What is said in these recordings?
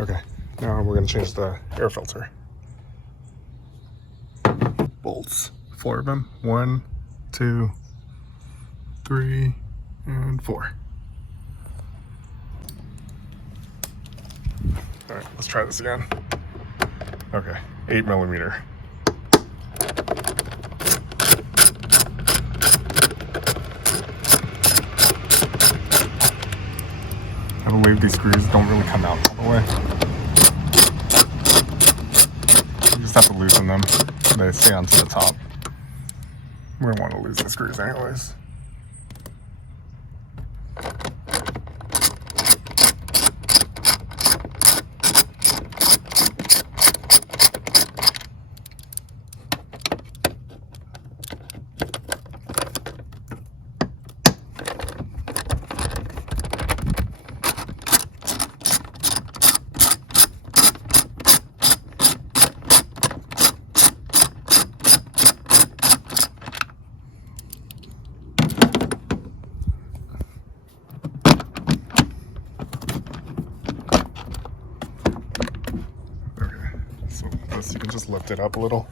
Okay, now we're gonna change the air filter. Bolts, 4 of them. 1, 2, 3, and 4. All right, let's try this again. Okay, 8mm. I believe these screws don't really come out all the way. You just have to loosen them so they stay onto the top. We don't want to lose the screws anyways. You can just lift it up a little,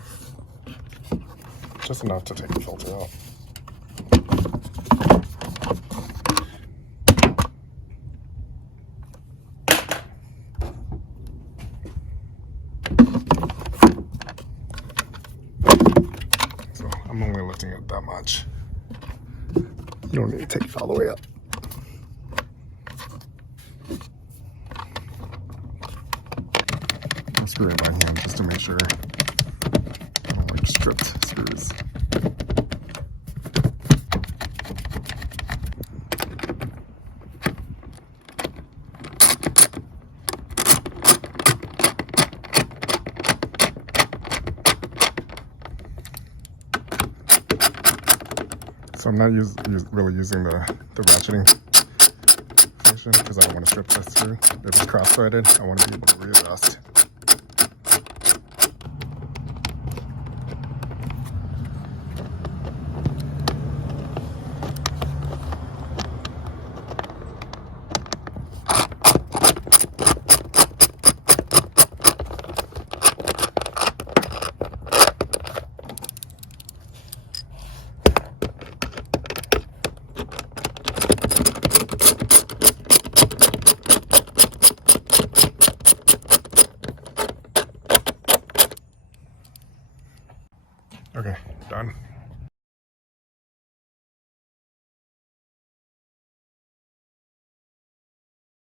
just enough to take the filter out. So I'm only lifting it that much. You don't need to take it all the way up. I'm screwing by hand just to make sure I don't like stripped screws. So I'm not really using the ratcheting function because I don't want to strip the screw. If it's cross-threaded, I want to be able to readjust.